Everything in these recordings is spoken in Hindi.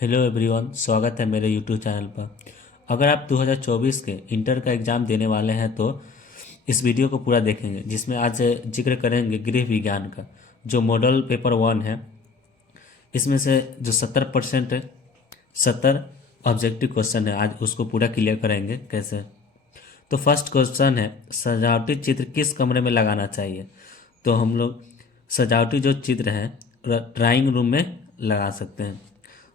हेलो एवरीवन, स्वागत है मेरे यूट्यूब चैनल पर। अगर आप 2024 के इंटर का एग्ज़ाम देने वाले हैं तो इस वीडियो को पूरा देखेंगे, जिसमें आज जिक्र करेंगे गृह विज्ञान का जो मॉडल पेपर 1 है। इसमें से जो 70% 70 ऑब्जेक्टिव क्वेश्चन है, आज उसको पूरा क्लियर करेंगे कैसे। तो फर्स्ट क्वेश्चन है, सजावटी चित्र किस कमरे में लगाना चाहिए। तो हम लोग सजावटी जो चित्र है ड्राइंग रूम में लगा सकते हैं।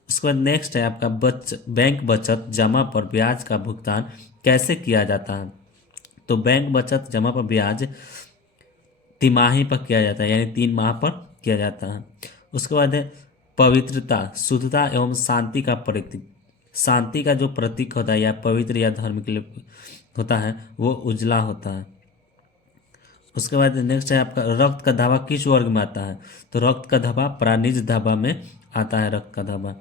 उसके बाद नेक्स्ट है आपका बैंक बचत जमा पर ब्याज का भुगतान कैसे किया जाता है। तो बैंक बचत जमा पर ब्याज तिमाही पर किया जाता है, यानी 3 माह पर किया जाता है। उसके बाद है पवित्रता, शुद्धता एवं शांति का प्रतीक। शांति का जो प्रतीक होता है या पवित्र या धर्म के लिए होता है वो उजला होता है। उसके बाद नेक्स्ट है आपका रक्त का धब्बा किस वर्ग में आता है। तो रक्त का धब्बा प्राणिज धब्बा में आता है रक्त का धब्बा।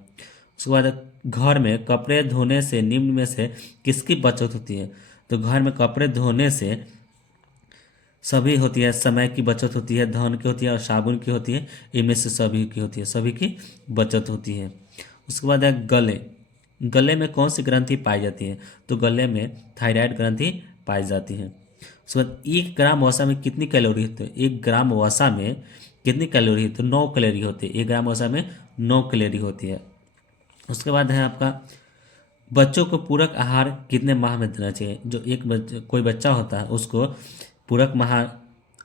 उसके बाद घर में कपड़े धोने से निम्न में से किसकी बचत होती है। तो घर में कपड़े धोने से सभी होती है, समय की बचत होती है, धन की होती है और साबुन की होती है। इनमें से सभी की होती है, सभी की बचत होती है। उसके बाद है गले, गले में कौन सी ग्रंथि पाई जाती है। तो गले में थायराइड ग्रंथि पाई जाती है। उसके बाद 1 ग्राम वसा में कितनी कैलोरी होती है। 1 ग्राम वसा में कितनी कैलोरी है। तो 9 कैलोरी होती है। 1 ग्राम वसा में 9 कैलोरी होती है। उसके बाद है आपका बच्चों को पूरक आहार कितने माह में देना चाहिए। जो कोई बच्चा होता है उसको पूरक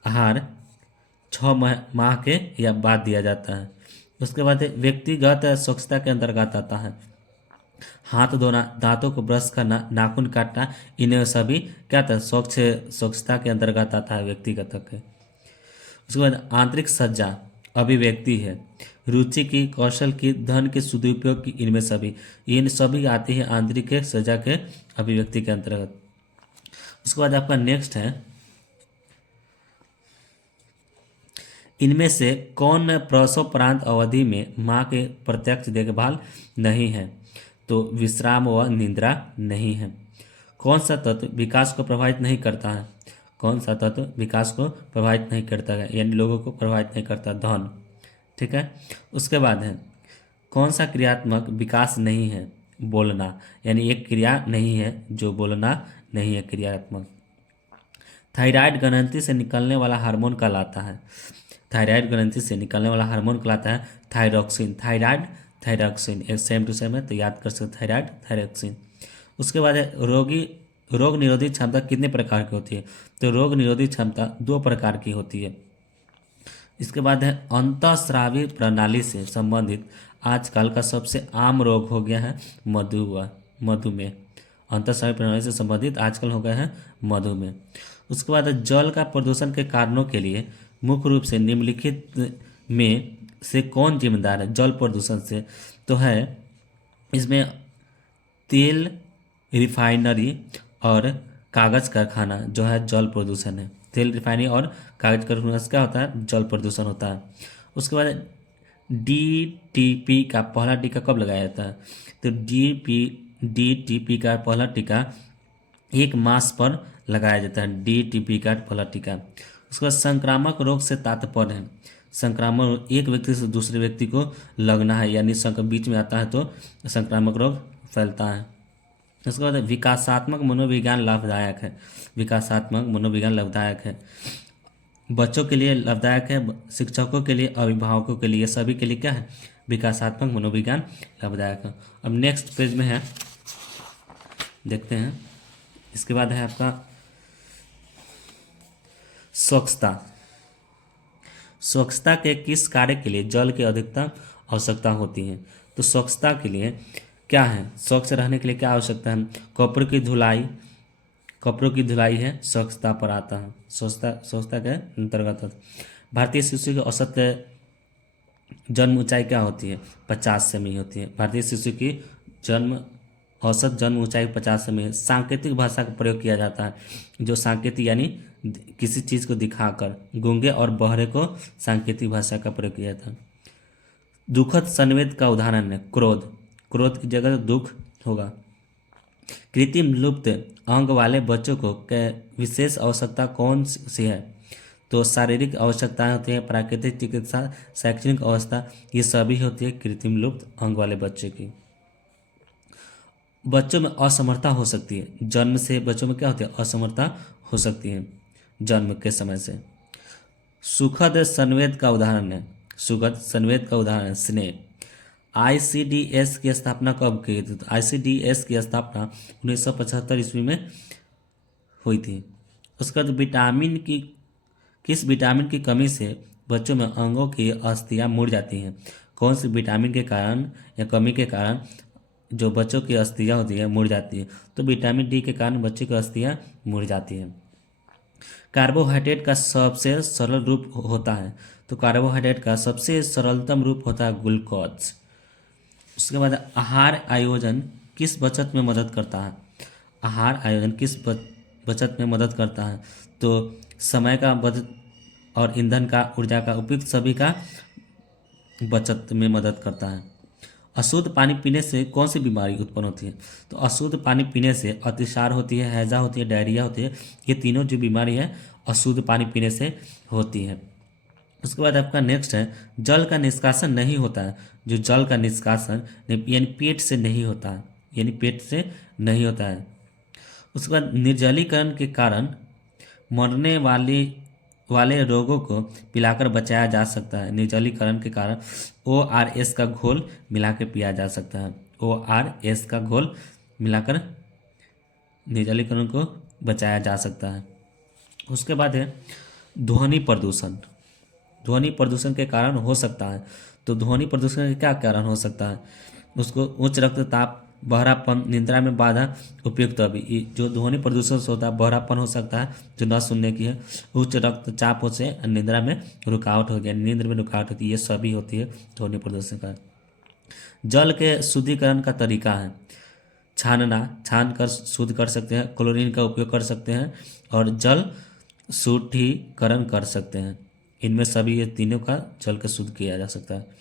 आहार 6 माह के या बाद दिया जाता है। उसके बाद व्यक्तिगत स्वच्छता के अंतर्गत आता है हाथ धोना, दांतों को ब्रश करना, नाखून काटना। इन्हें सभी क्या था, स्वच्छता के अंतर्गत आता है, व्यक्तिगत है। उसके बाद आंतरिक सज्जा अभिव्यक्ति है, रुचि की, कौशल की, धन के सदुपयोग की। इनमें सभी इन सभी आती है आंतरिक सज्जा के अभिव्यक्ति के अंतर्गत। उसके बाद आपका नेक्स्ट है, इनमें से कौन प्रसवोपरांत अवधि में मां के प्रत्यक्ष देखभाल नहीं है। तो विश्राम व निद्रा नहीं है। कौन सा तत्व विकास को प्रभावित नहीं करता है। कौन सा तत्व विकास को प्रभावित नहीं करता है, यानी लोगों को प्रभावित नहीं करता, धन। ठीक है। उसके बाद है कौन सा क्रियात्मक विकास नहीं है। बोलना, यानी एक क्रिया नहीं है जो बोलना नहीं है, क्रियात्मक। थायराइड ग्रंथि से निकलने वाला हार्मोन कहलाता है। थायराइड ग्रंथि से निकलने वाला हार्मोन कहलाता है थायरॉक्सिन। थायराइड थायरॉक्सिन एक सेम टू सेम है, तो याद कर सकते थायराइड थायरॉक्सिन। उसके बाद है रोग निरोधी क्षमता कितने प्रकार की होती है। तो रोग निरोधी क्षमता 2 प्रकार की होती है। इसके बाद है अंतःस्रावी प्रणाली से संबंधित आजकल का सबसे आम रोग हो गया है मधुमेह। अंतःस्रावी प्रणाली से संबंधित आजकल हो गया है मधुमेह। उसके बाद जल का प्रदूषण के कारणों के लिए मुख्य रूप से निम्नलिखित में से कौन जिम्मेदार है जल प्रदूषण से। तो है इसमें तेल रिफाइनरी और कागज़ कारखाना जो है जल प्रदूषण है। तेल रिफाइनरी और कागज कारखाना से क्या होता है, जल प्रदूषण होता है। उसके बाद DTP का पहला टीका कब लगाया जाता है। तो DTP का पहला टीका 1 मास पर लगाया जाता है, DTP का पहला टीका। उसके बाद संक्रामक रोग से तात्पर्य है, संक्रामक एक व्यक्ति से दूसरे व्यक्ति को लगना है, यानी बीच में आता है तो संक्रामक रोग फैलता है। उसके बाद विकासात्मक मनोविज्ञान लाभदायक है। विकासात्मक मनोविज्ञान लाभदायक है, बच्चों के लिए लाभदायक है, शिक्षकों के लिए, अभिभावकों के लिए, सभी के लिए क्या है, विकासात्मक मनोविज्ञान लाभदायक है। अब नेक्स्ट पेज में है, देखते हैं। इसके बाद है आपका स्वच्छता। स्वच्छता के किस कार्य के लिए जल की अधिकतम आवश्यकता होती है। तो स्वच्छता के लिए क्या है, स्वच्छ रहने के लिए क्या आवश्यकता है। कपड़ों की धुलाई है, स्वच्छता पर आता है, स्वच्छता के अंतर्गत है। भारतीय शिशु की औसत जन्म ऊंचाई क्या होती है, 50 सेमी होती है। भारतीय शिशु की औसत जन्म ऊंचाई 50 सेमी है। सांकेतिक भाषा का प्रयोग किया जाता है, जो सांकेतिक यानी किसी चीज़ को दिखाकर, गूंगे और बहरे को सांकेतिक भाषा का प्रयोग किया जाता है। दुखद संवेद का उदाहरण है क्रोध, क्रोध की जगह दुख होगा। कृत्रिम लुप्त अंग वाले बच्चों को विशेष आवश्यकता कौन सी है। तो शारीरिक आवश्यकताएं होती हैं, प्राकृतिक चिकित्सा, शैक्षणिक अवस्था, ये सभी होती है कृत्रिम लुप्त अंग वाले बच्चे की। बच्चों में असमर्थता हो सकती है। जन्म से बच्चों में क्या होती है, असमर्थता हो सकती है जन्म के समय से। सुखद संवेद का उदाहरण है, सुखद संवेद का उदाहरण है स्नेह। आईसीडीएस की स्थापना कब की गई थी? तो आईसीडीएस की स्थापना 1975 ईस्वी में हुई थी। उसके बाद विटामिन की, किस विटामिन की कमी से बच्चों में अंगों की अस्थियां मुड़ जाती हैं? कौन सी विटामिन के कारण या कमी के कारण जो बच्चों की अस्थियां होती है मुड़ जाती है? तो विटामिन डी के कारण बच्चों की अस्थियां मुड़ जाती हैं। कार्बोहाइड्रेट का सबसे सरल रूप होता है, तो कार्बोहाइड्रेट का सबसे सरलतम रूप होता है ग्लूकोज। उसके बाद आहार आयोजन किस बचत में मदद करता है? आहार आयोजन किस बचत में मदद करता है? तो समय का बचत और ईंधन का, ऊर्जा का उपयुक्त सभी का बचत में मदद करता है। अशुद्ध पानी पीने से कौन सी बीमारी उत्पन्न होती है? तो अशुद्ध पानी पीने से अतिसार होती है, हैजा होती है, डायरिया होती है। ये तीनों जो बीमारी है अशुद्ध पानी पीने से होती है। उसके बाद आपका नेक्स्ट है जल का निष्कासन नहीं होता है। जो जल का निष्कासन यानी पेट से नहीं होता है, यानी पेट से नहीं होता है। उसके बाद निर्जलीकरण के कारण मरने वाले रोगों को पिलाकर बचाया जा सकता है। निर्जलीकरण के कारण ORS का घोल मिला के पिया जा सकता है। ORS का घोल मिलाकर निर्जलीकरण को बचाया जा सकता है। उसके बाद है ध्वनि प्रदूषण। ध्वनि प्रदूषण के कारण हो सकता है, तो ध्वनि प्रदूषण के क्या कारण हो सकता है? उसको उच्च रक्तचाप, बहरापन, निद्रा में बाधा, उपयुक्त अभी जो ध्वनि प्रदूषण से होता है, बहरापन हो सकता है जो न सुनने की है, उच्च रक्तचाप हो से निद्रा में रुकावट हो गया, नींद में रुकावट होती है, ये सभी होती है ध्वनि प्रदूषण का। जल के शुद्धिकरण का तरीका है छानना, छान कर शुद्ध कर सकते हैं, क्लोरीन का उपयोग कर सकते हैं और जल शुद्धिकरण कर सकते हैं। इनमें सभी ये तीनों का जल को शुद्ध किया जा सकता है।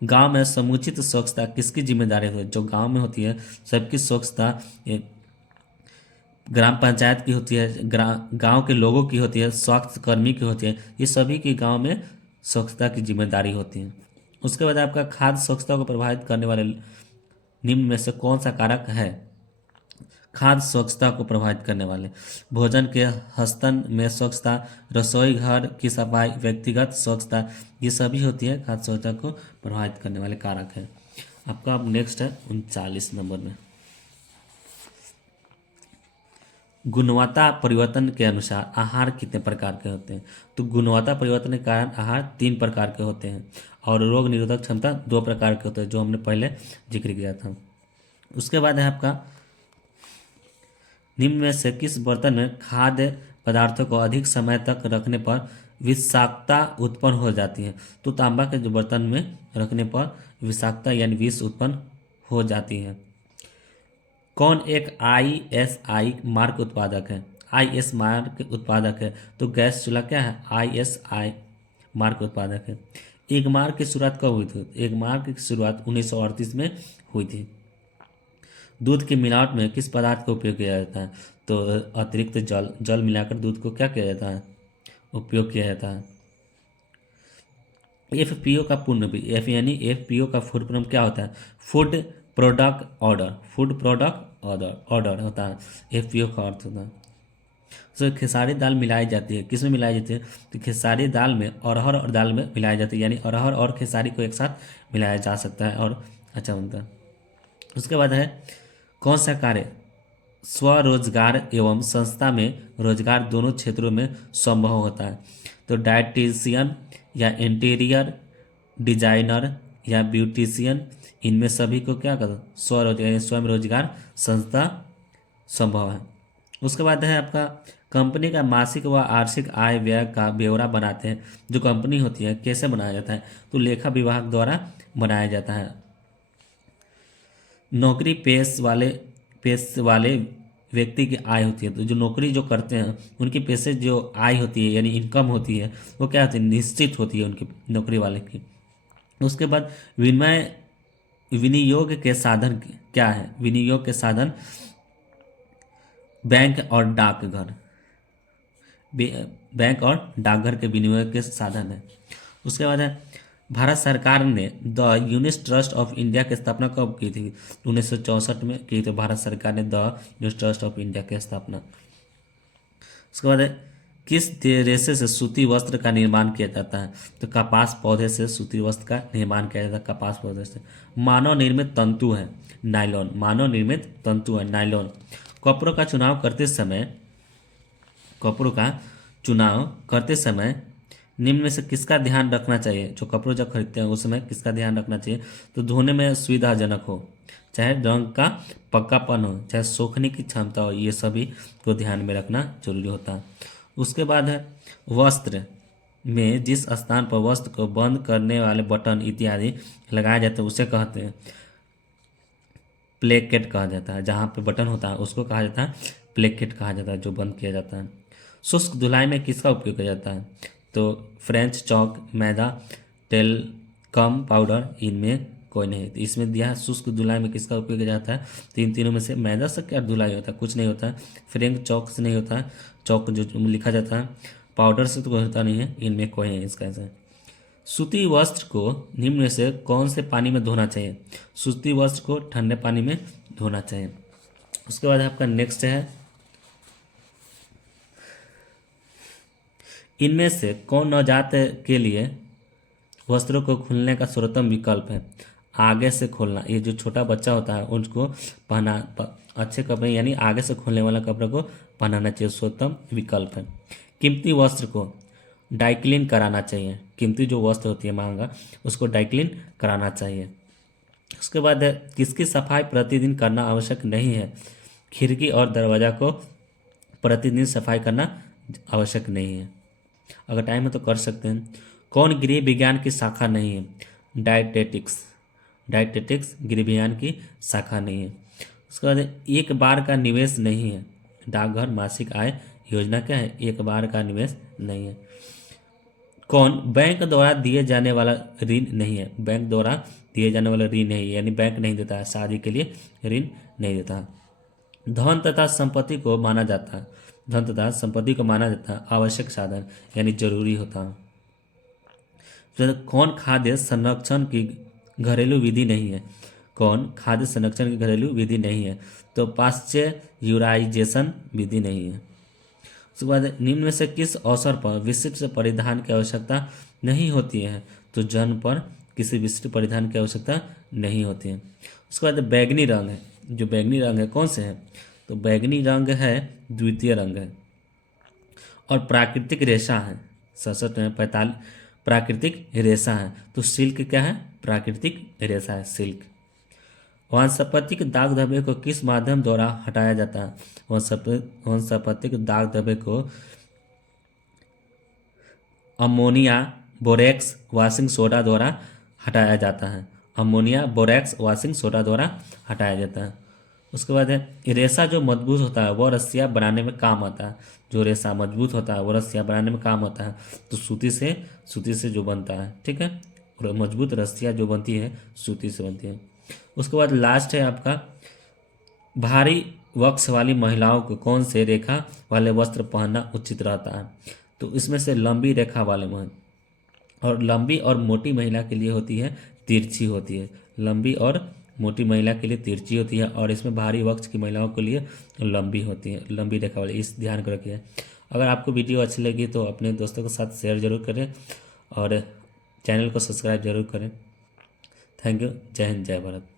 गांव में समुचित स्वच्छता किसकी जिम्मेदारी है? जो गांव में होती है सबकी स्वच्छता ग्राम पंचायत की होती है, गांव के लोगों की होती है, स्वास्थ्य कर्मी की होती है, ये सभी की गांव में स्वच्छता की जिम्मेदारी होती है। उसके बाद आपका खाद्य स्वच्छता को प्रभावित करने वाले निम्न में से कौन सा कारक है? खाद्य स्वच्छता को प्रभावित करने वाले भोजन के हस्तन में स्वच्छता, रसोई घर की सफाई, व्यक्तिगत स्वच्छता, ये सभी होती है खाद्य स्वच्छता को प्रभावित करने वाले कारक है। आपका अब नेक्स्ट है 39 नंबर में गुणवत्ता परिवर्तन के अनुसार आहार कितने प्रकार के होते हैं? तो गुणवत्ता परिवर्तन के कारण आहार 3 प्रकार के होते हैं और रोग निरोधक क्षमता 2 प्रकार के होते हैं, जो हमने पहले जिक्र किया था। उसके बाद है आपका निम्न में से किस बर्तन में खाद्य पदार्थों को अधिक समय तक रखने पर विषाक्तता उत्पन्न हो जाती है? तो तांबा के जो बर्तन में रखने पर विषाक्तता यानी विष उत्पन्न हो जाती है। कौन एक ISI मार्क उत्पादक है? IS मार्क उत्पादक है, तो गैस चूल्हा क्या है? ISI मार्क उत्पादक है। एक मार्क की शुरुआत कब हुई थी? एक मार्क की शुरुआत 1938 में हुई थी। दूध की मिलावट में किस पदार्थ का उपयोग किया जाता है? तो अतिरिक्त जल मिलाकर दूध को क्या किया जाता है? उपयोग किया जाता है। FPO का पूर्ण भी, एफ यानी FPO का फुल फॉर्म क्या होता है? Food product order, food product order होता है, FPO का अर्थ होता है। तो खेसारी दाल मिलाई जाती है, किस में मिलाई जाती है? तो खेसारी दाल में अरहर और दाल में मिलाई जाती है, यानी अरहर और खेसारी को एक साथ मिलाया जा सकता है और अच्छा बनता है। उसके बाद है कौन सा कार्य स्वरोजगार एवं संस्था में रोजगार दोनों क्षेत्रों में संभव होता है? तो डायटीशियन या इंटीरियर डिजाइनर या ब्यूटिशियन, इनमें सभी को क्या कर स्वरोजगार यानी स्वयं रोजगार संस्था संभव है। उसके बाद है आपका कंपनी का मासिक व वार्षिक आय व्यय का ब्यौरा बनाते हैं। जो कंपनी होती है कैसे बनाया जाता है? तो लेखा विभाग द्वारा बनाया जाता है। नौकरी पेश वाले व्यक्ति की आय होती है, तो जो नौकरी जो करते हैं उनकी पैसे जो आय होती है यानी इनकम होती है वो क्या होती है? निश्चित होती है उनकी नौकरी वाले की। उसके बाद विनियोग के साधन क्या है? विनियोग के साधन बैंक और डाकघर, बैंक और डाकघर के विनियोग के साधन है। उसके बाद है भारत सरकार ने the unit trust of India की स्थापना कब की थी? 1964 में की थी भारत सरकार ने the unit trust of India की स्थापना। उसके बाद है, किस रेशे से सूती वस्त्र का निर्माण किया जाता है? तो कपास पौधे से सूती वस्त्र का निर्माण किया जाता है, कपास पौधे से। मानव निर्मित तंतु है नायलॉन, मानव निर्मित तंतु है नायलॉन। कपड़ों का चुनाव करते समय, कपड़ों का चुनाव करते समय निम्न में से किसका ध्यान रखना चाहिए? जो कपड़ों जब खरीदते हैं उस समय किसका ध्यान रखना चाहिए? तो धोने में सुविधाजनक हो, चाहे रंग का पक्कापन हो, चाहे सोखने की क्षमता हो, ये सभी को ध्यान में रखना जरूरी होता है। उसके बाद है वस्त्र में जिस स्थान पर वस्त्र को बंद करने वाले बटन इत्यादि लगाए जाते हैं उसे कहते हैं प्लेकेट कहा जाता है। जहाँ पे बटन होता है उसको कहा जाता है प्लेकेट कहा जाता है, जो बंद किया जाता है। शुष्क धुलाई में किसका उपयोग किया जाता है? तो फ्रेंच चॉक, मैदा, टेलकम पाउडर, इनमें कोई नहीं। तो इसमें दिया है शुष्क धुलाई में किसका उपयोग किया जाता है? तो इन तीनों में से मैदा से क्या धुलाई होता है? कुछ नहीं होता है। फ्रेंच चॉक से नहीं होता है, चॉक जो लिखा जाता है। पाउडर से तो कोई होता नहीं है, इनमें कोई नहीं इसका ऐसा। सूती वस्त्र को निम्न में से कौन से पानी में धोना चाहिए? सूती वस्त्र को ठंडे पानी में धोना चाहिए। उसके बाद आपका नेक्स्ट है, इनमें से कौन नवजात के लिए वस्त्रों को खोलने का सर्वोत्तम विकल्प है? आगे से खोलना, ये जो छोटा बच्चा होता है उनको अच्छे कपड़े यानी आगे से खोलने वाला कपड़े को पहनाना चाहिए, सर्वोत्तम विकल्प है। कीमती वस्त्र को डाइक्लीन कराना चाहिए, कीमती जो वस्त्र होती है महंगा उसको डाइक्लीन कराना चाहिए। उसके बाद है, किसकी सफाई प्रतिदिन करना आवश्यक नहीं है? खिड़की और दरवाजा को प्रतिदिन सफाई करना आवश्यक नहीं है, अगर टाइम है तो कर सकते हैं। कौन गृह विज्ञान की शाखा नहीं है? डायटेटिक्स, डायटेटिक्स गृह विज्ञान की शाखा नहीं है। उसके बाद एक बार का निवेश नहीं है, डाकघर मासिक आय योजना क्या है? एक बार का निवेश नहीं है। कौन बैंक द्वारा दिए जाने वाला ऋण नहीं है? बैंक द्वारा दिए जाने वाला ऋण नहीं है, यानी बैंक नहीं देता है, शादी के लिए ऋण नहीं देता है। धन तथा संपत्ति को माना जाता है, धन तथा संपत्ति को माना जाता है आवश्यक साधन, यानी जरूरी होता है। तो कौन खाद्य संरक्षण की घरेलू विधि नहीं है? कौन खाद्य संरक्षण की घरेलू विधि नहीं है? तो पाश्चेराइजेशन विधि नहीं है। उसके बाद निम्न में से किस अवसर पर विशिष्ट परिधान की आवश्यकता नहीं होती है? तो जन्म पर किसी विशिष्ट परिधान की आवश्यकता नहीं होती है। उसके बाद बैगनी रंग है, जो बैगनी रंग है कौन से है? तो बैगनी रंग है द्वितीय रंग है और प्राकृतिक रेशा है। 67 में 45 प्राकृतिक रेशा है। तो सिल्क क्या है? प्राकृतिक रेशा है सिल्क। वनस्पतिक दाग धब्बे को किस माध्यम द्वारा हटाया जाता है? वनस्पतिक दाग धब्बे को अमोनिया बोरेक्स वॉशिंग सोडा द्वारा हटाया जाता है, अमोनिया बोरेक्स वॉशिंग सोडा द्वारा हटाया जाता है। उसके बाद है रेशा जो मजबूत होता है वह रस्सियाँ बनाने में काम आता है, जो रेशा मजबूत होता है वो रस्सियाँ बनाने में काम आता है। तो सूती से जो बनता है, ठीक है, और मजबूत रस्सियाँ जो बनती है सूती से बनती है। उसके बाद लास्ट है आपका, भारी वक्ष वाली महिलाओं को कौन से रेखा वाले वस्त्र पहनना उचित रहता है? तो इसमें से लंबी रेखा वाले और लंबी और मोटी महिला के लिए होती है तिरछी होती है, लंबी और मोटी महिला के लिए तिरछी होती है, और इसमें भारी वक्ष की महिलाओं के लिए लंबी होती है, लंबी रेखा वाली। इस ध्यान को रखिए। अगर आपको वीडियो अच्छी लगी तो अपने दोस्तों के साथ शेयर जरूर करें और चैनल को सब्सक्राइब जरूर करें। Thank you. जय हिंद, जय भारत।